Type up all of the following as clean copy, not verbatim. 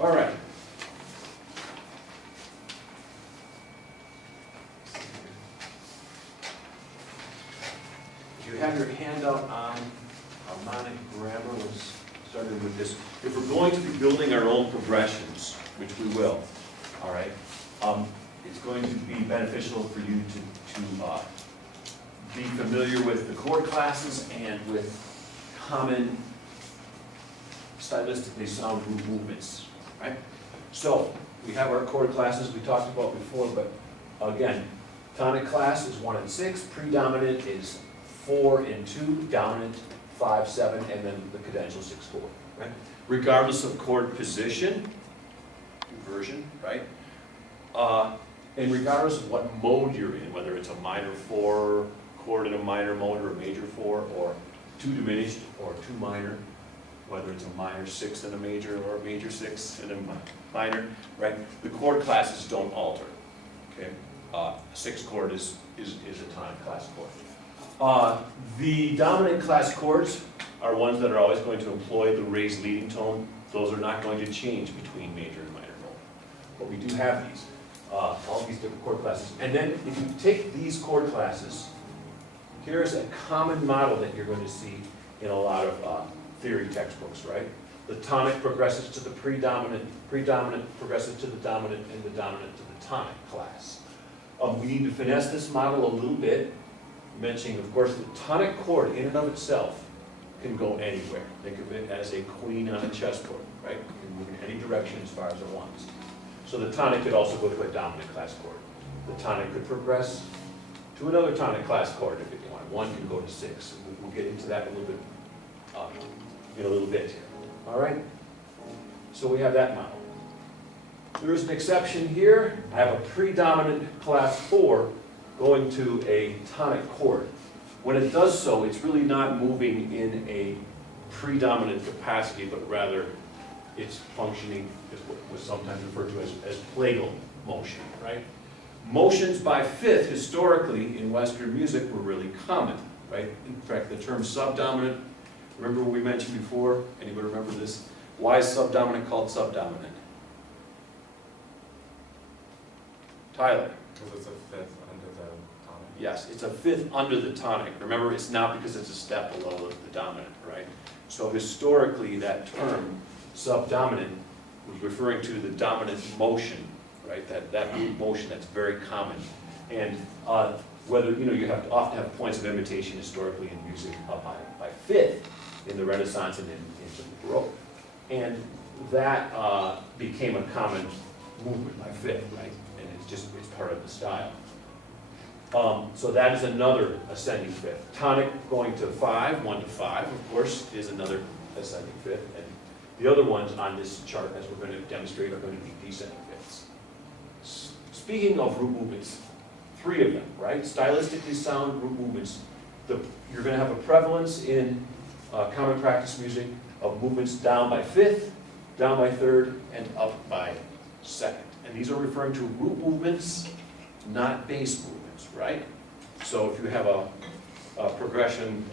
All right. You have your handout on harmonic grammar. Let's start with this. If we're going to be building our own progressions, which we will, all right, it's going to be beneficial for you to be familiar with the chord classes and with common stylistically sound root movements, right? So we have our chord classes we talked about before, but again, tonic class is 1 and 6, predominant is 4 and 2, dominant 5, 7, and then the cadential 6, 4, right? Regardless of chord position, inversion, right? And regardless of what mode you're in, whether it's a minor 4 chord in a minor mode or a major 4, or 2 diminished or 2 minor, whether it's a minor 6 and a major or a major 6 and a minor, right? The chord classes don't alter, okay? 6 chord is a tonic class chord. The dominant class chords are ones that are always going to employ the raised leading tone. Those are not going to change between major and minor mode. But we do have these, all these different chord classes. And then if you take these chord classes, here's a common model that you're going to see in a lot of theory textbooks, right? The tonic progresses to the predominant progresses to the dominant, and the dominant to the tonic class. We need to finesse this model a little bit, mentioning, of course, the tonic chord in and of itself can go anywhere. Think of it as a queen on a chessboard, right? It can move in any direction as far as it wants. So the tonic could also go to a dominant class chord. The tonic could progress to another tonic class chord if it wanted. 1 can go to 6. We'll get into that a little bit in a little bit here. All right? So we have that model. There's an exception here. I have a predominant class 4 going to a tonic chord. When it does so, it's really not moving in a predominant capacity, but rather it's functioning as what was sometimes referred to as plagal motion, right? Motions by fifth, historically, in Western music were really common, right? In fact, the term subdominant, remember what we mentioned before? Anybody remember this? Why is subdominant called subdominant? Tyler? Because it's a fifth under the tonic. Yes, it's a fifth under the tonic. Remember, it's not because it's a step below the dominant, right? So historically, that term, subdominant, was referring to the dominant motion, right? That root motion that's very common. And whether, you often have points of imitation historically in music by fifth in the Renaissance and into the Baroque. And that became a common movement by fifth, right? And it's part of the style. So that is another ascending fifth. Tonic going to 5, 1 to 5, of course, is another ascending fifth. And the other ones on this chart, as we're going to demonstrate, are going to be descending fifths. Speaking of root movements, 3 of them, right? Stylistically sound root movements. You're going to have a prevalence in common practice music of movements down by fifth, down by third, and up by second. And these are referring to root movements, not bass movements, right? So if you have a progression,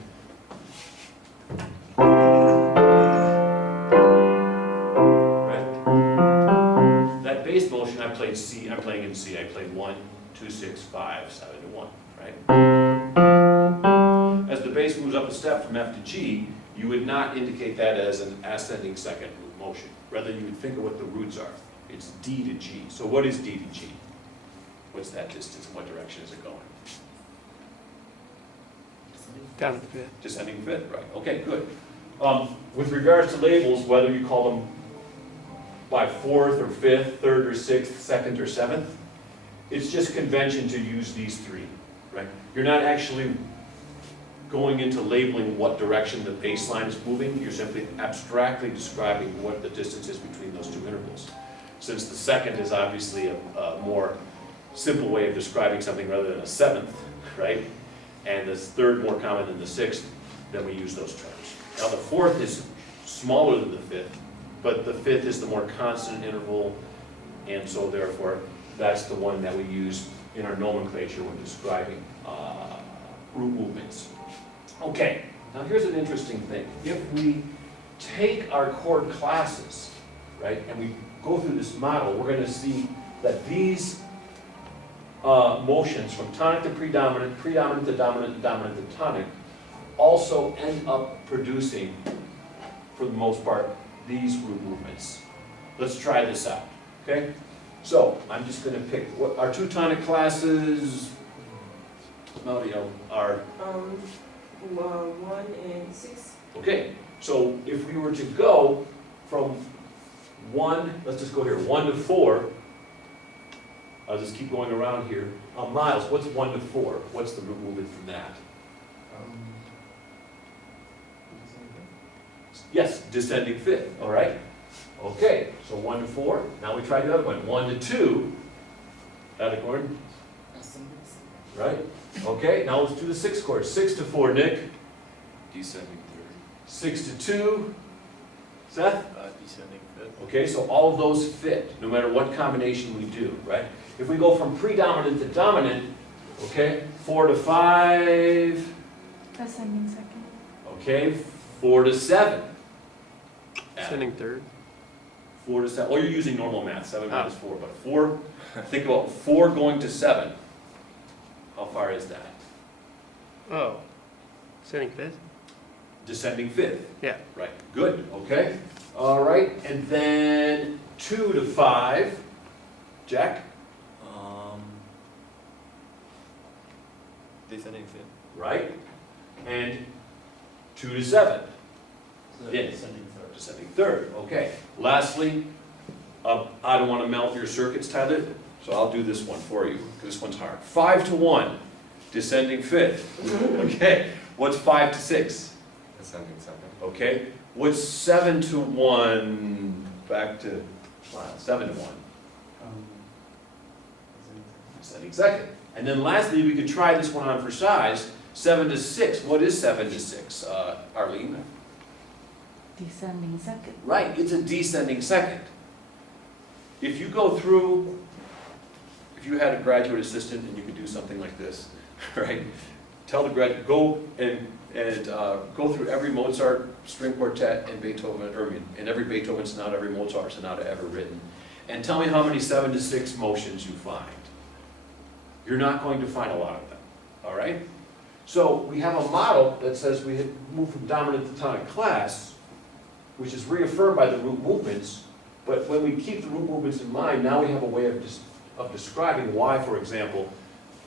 right? That bass motion, I played C, I'm playing in C. I played 1, 2, 6, 5, 7 to 1, right? As the bass moves up a step from F to G, you would not indicate that as an ascending second root motion. Rather, you would think of what the roots are. It's D to G. So what is D to G? What's that distance and what direction is it going? Down to the fifth. Descending fifth, right. Okay, good. With regards to labels, whether you call them by fourth or fifth, third or sixth, second or seventh, it's just convention to use these 3, right? You're not actually going into labeling what direction the bass line is moving. You're simply abstractly describing what the distance is between those 2 intervals. Since the second is obviously a more simple way of describing something rather than a seventh, right? And the third more common than the sixth, then we use those terms. Now the fourth is smaller than the fifth, but the fifth is the more constant interval, and so therefore that's the one that we use in our nomenclature when describing root movements. Okay, now here's an interesting thing. If we take our chord classes right? And we go through this model, we're gonna see that these motions from tonic to predominant, predominant to dominant, dominant to tonic, also end up producing, for the most part, these root movements. Let's try this out, okay? So, I'm just gonna pick, what, our two tonic classes, Melody, are, 1 and 6. okay, so if we were to go from 1, let's just go here, 1 to 4, I'll just keep going around here. Miles, what's 1 to 4? What's the root movement from that? Yes, descending fifth, all right? Okay, so 1 to 4. Now we try the other one. 1 to 2. That chord, right? Okay, now let's do the 6th chord. 6 to 4, Nick. Descending third. 6 to 2. Seth? Descending fifth. Okay, so all of those fit, no matter what combination we do, right? If we go from predominant to dominant, okay, 4 to 5. Ascending second. Okay, 4 to 7. Ascending third. 4 to 7. Oh, you're using normal math, 7 minus 4, but 4, think about 4 going to 7. How far is that? Oh. Ascending fifth? Descending fifth. Yeah. Right, good, okay. All right, and then 2 to 5. Jack? Descending fifth. Right. And 2 to 7. Yes. Descending third. Descending third, okay. Lastly, I don't want to melt your circuits, Tyler, so I'll do this one for you, because this one's hard. 5 to 1, descending fifth. Okay, what's 5 to 6? Ascending second. Okay, what's 7 to 1, back to, 7 to 1? Descending second. And then lastly, we could try this one on for size, 7 to 6. What is 7 to 6, Arlene? Descending second. Right, it's a descending second. If you go through, if you had a graduate assistant and you could do something like this, right? Tell the graduate, go and go through every Mozart string quartet and Beethoven, and every Beethoven sonata, every Mozart sonata ever written, and tell me how many 7 to 6 motions you find. You're not going to find a lot of them, all right? So we have a model that says we had moved from dominant to tonic class, which is reaffirmed by the root movements, but when we keep the root movements in mind, now we have a way of describing why, for example,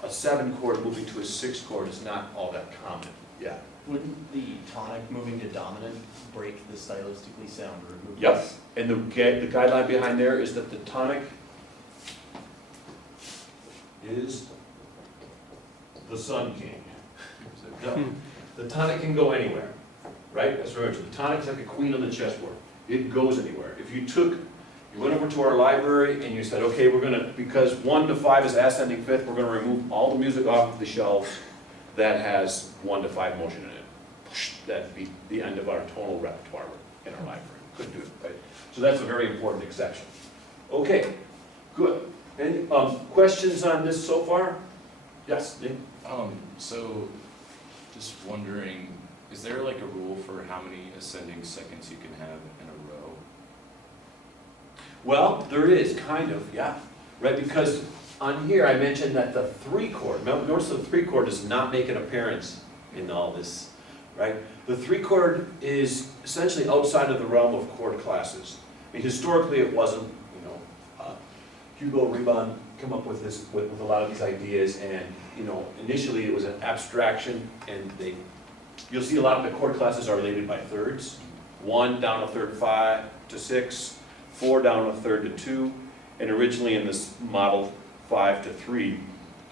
a 7 chord moving to a 6 chord is not all that common. Yeah. Wouldn't the tonic moving to dominant break the stylistically sound root movements? Yep. And the guideline behind there is that the tonic is the Sun King. No, the tonic can go anywhere, right? That's right. The tonic's like a queen on the chessboard. It goes anywhere. If you went over to our library and you said, okay, we're gonna, because 1 to 5 is ascending fifth, we're gonna remove all the music off of the shelves that has 1 to 5 motion in it. That'd be the end of our tonal repertoire in our library. Couldn't do it, right? So that's a very important exception. Okay, good. Any questions on this so far? Yes, Nick? So, just wondering, is there like a rule for how many ascending seconds you can have in a row? Well, there is, kind of, yeah. Right, because on here I mentioned that the 3 chord, notice the 3 chord does not make an appearance in all this, right? The 3 chord is essentially outside of the realm of chord classes. I mean, historically it wasn't, you know, Hugo Riemann came up with this, with a lot of these ideas, and, you know, initially it was an abstraction, and you'll see a lot of the chord classes are related by thirds. 1 down a third 5 to 6, 4 down a third to 2, and originally in this model 5 to 3,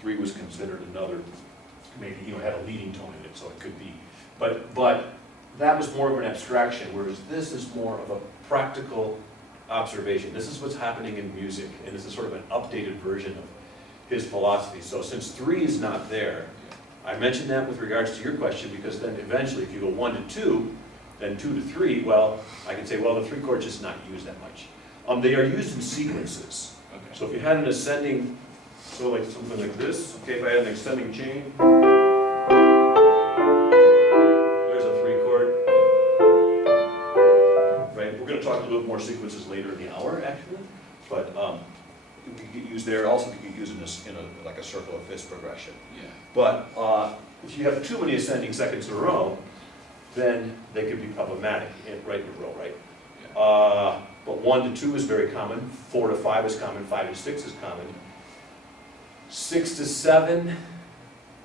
3 was considered another, maybe, you know, had a leading tone in it, so it could be. But that was more of an abstraction, whereas this is more of a practical observation. This is what's happening in music, and this is sort of an updated version of his philosophy. So since 3 is not there, I mentioned that with regards to your question, because then eventually if you go 1 to 2, then 2 to 3, well, I can say, well, the 3 chord's just not used that much. They are used in sequences. Okay. So if you had an ascending, so like something like this, okay, if I had an ascending chain, there's a 3 chord. Right, we're going to talk a little more more sequences later in the hour, actually, but, we could use there, also we could use in this, in a, like a circle of fifths progression. Yeah. But, if you have too many ascending seconds in a row, then they could be problematic, right in a row, right? Yeah. But 1 to 2 is very common, 4 to 5 is common, 5 to 6 is common. 6 to 7,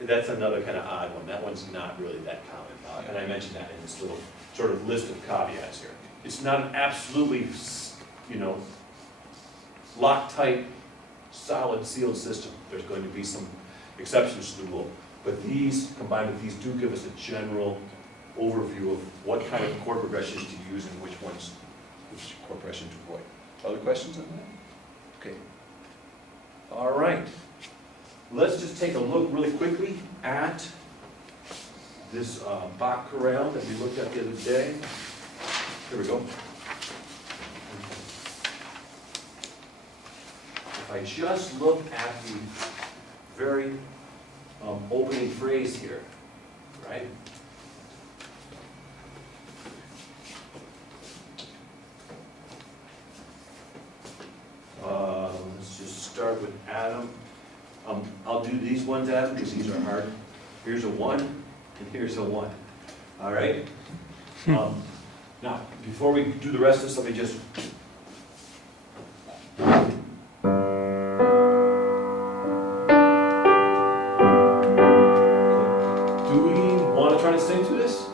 that's another kind of odd one. That one's not really that common. And I mentioned that in this little sort of list of caveats here. It's not an absolutely, you know, Loctite, solid sealed system. There's going to be some exceptions to the rule. But these, combined with these, do give us a general overview of what kind of chord progressions to use and which ones, which chord progression to avoid. Other questions on that? Okay. All right. Let's just take a look really quickly at this Bach chorale that we looked at the other day. Here we go. If I just look at the very opening phrase here, right? Let's just start with Adam. I'll do these ones, Adam, because these are hard. Here's a 1, and here's a 1. All right? Now, before we do the rest of this, let me just... Do we want to try to sing through this?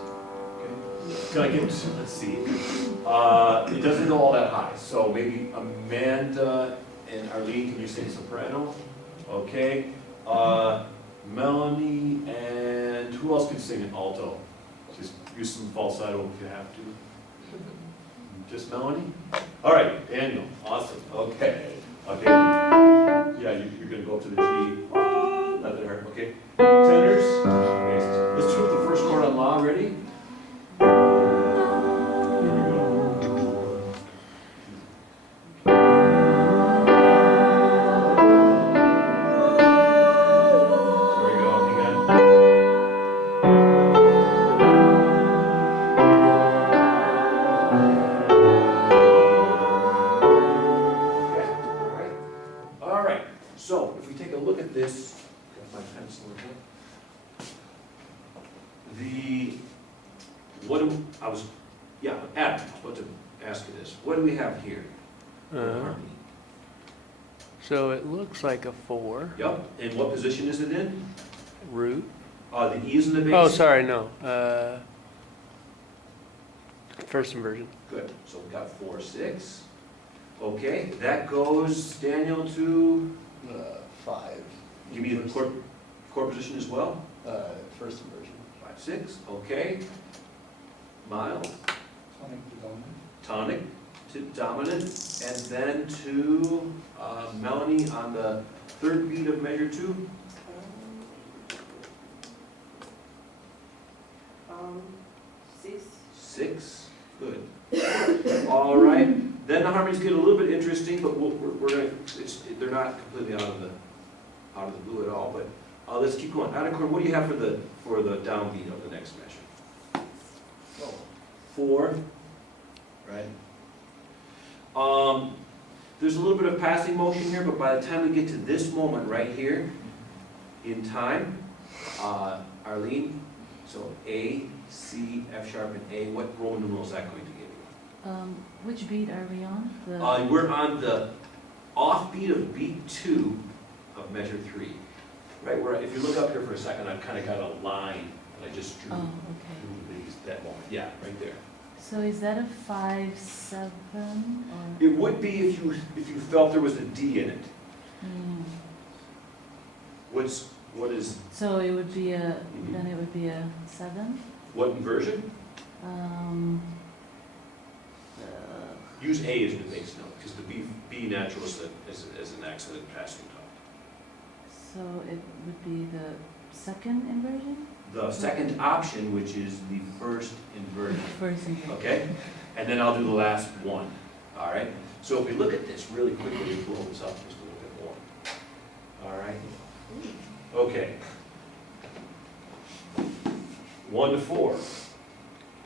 Okay. Can I get, let's see. It doesn't go all that high, so maybe Amanda and Arlene, can you sing soprano? Okay. Melanie and who else can sing an alto? Just use some falsetto if you have to. Just Melanie? All right, Daniel, awesome, okay. Okay, yeah, you're gonna go up to the G, not there, okay. Tenors, okay. Let's do the first chord on La, ready? What do we have here? Harmony. So it looks like a 4. Yep, and what position is it in? Root. The E is in the bass? Oh, sorry, no. First inversion. Good, so we got 4, 6. Okay, that goes, Daniel, to? 5. Give me the chord position as well? First inversion. 5, 6, okay. Mild. Tonic to dominant, and then to Melanie on the third beat of measure 2. 6. 6, good. All right, then the harmonies get a little bit interesting, but we're gonna, they're not completely out of the blue at all. But let's keep going. Out of chord, what do you have for the downbeat of the next measure? 4, right? There's a little bit of passing motion here, but by the time we get to this moment right here in time, Arlene, so A, C, F sharp, and A, what Roman numeral is that going to give you? Which beat are we on? We're on the offbeat of beat 2 of measure 3. Right, where if you look up here for a second, I've kind of got a line that I just drew. Oh, okay. That moment, yeah, right there. So is that a 5, 7, or? It would be if you felt there was a D in it. Mm. What is, So it would be then it would be a 7? what inversion? Use A as the bass note, because the B natural is an accented passing tone. So it would be the second inversion? The second option, which is the first inversion. First inversion. Okay? And then I'll do the last one. All right? So if we look at this really quickly, we'll blow this up just a little bit more. All right? Okay. 1 to 4.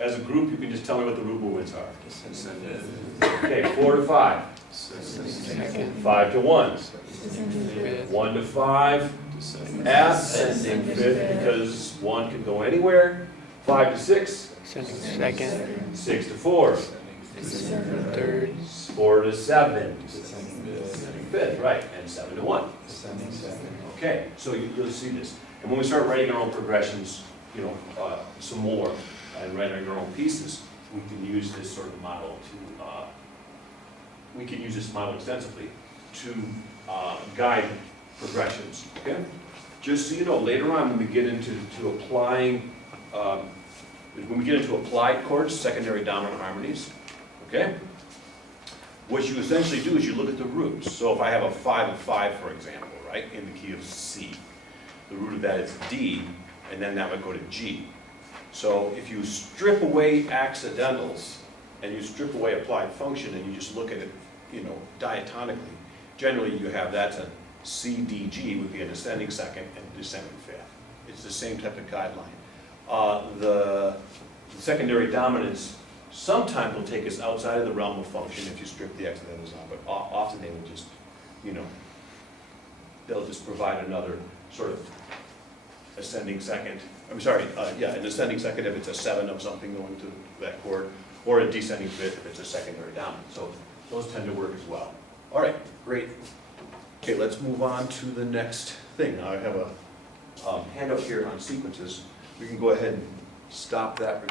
as a group, you can just tell me what the root movements are. Ascending. Okay, 4 to 5, Second. 5 to 1, Fifth. 1 to 5, Descending. ascending fifth, because 1 can go anywhere, 5 to 6, Ascending second. 6 to 4, Ascending third. 4 to 7, Descending fifth, right, and 7 to 1. Okay, so you'll see this. And when we start writing our own progressions, some more, and writing our own pieces, we can use this sort of model we can use this model extensively to guide progressions, okay? Just so you know, later on, when we get into applying, when we get into applied chords, secondary dominant harmonies, okay? What you essentially do is you look at the roots. So if I have a 5 of 5, for example, right, in the key of C, the root of that is D, and then that would go to G. So if you strip away accidentals, and you strip away applied function, and you just look at it, diatonically, generally you have that's a C, D, G would be an ascending second and descending fifth. It's the same type of guideline. The secondary dominants sometimes will take us outside of the realm of function if you strip the accidentals out, but often they will just, they'll just provide another sort of ascending second. I'm sorry, an ascending second if it's a 7 of something going to that chord, or a descending fifth if it's a secondary dominant. So those tend to work as well. All right, great. Okay, let's move on to the next thing. I have a handout here on sequences. We can go ahead and stop that.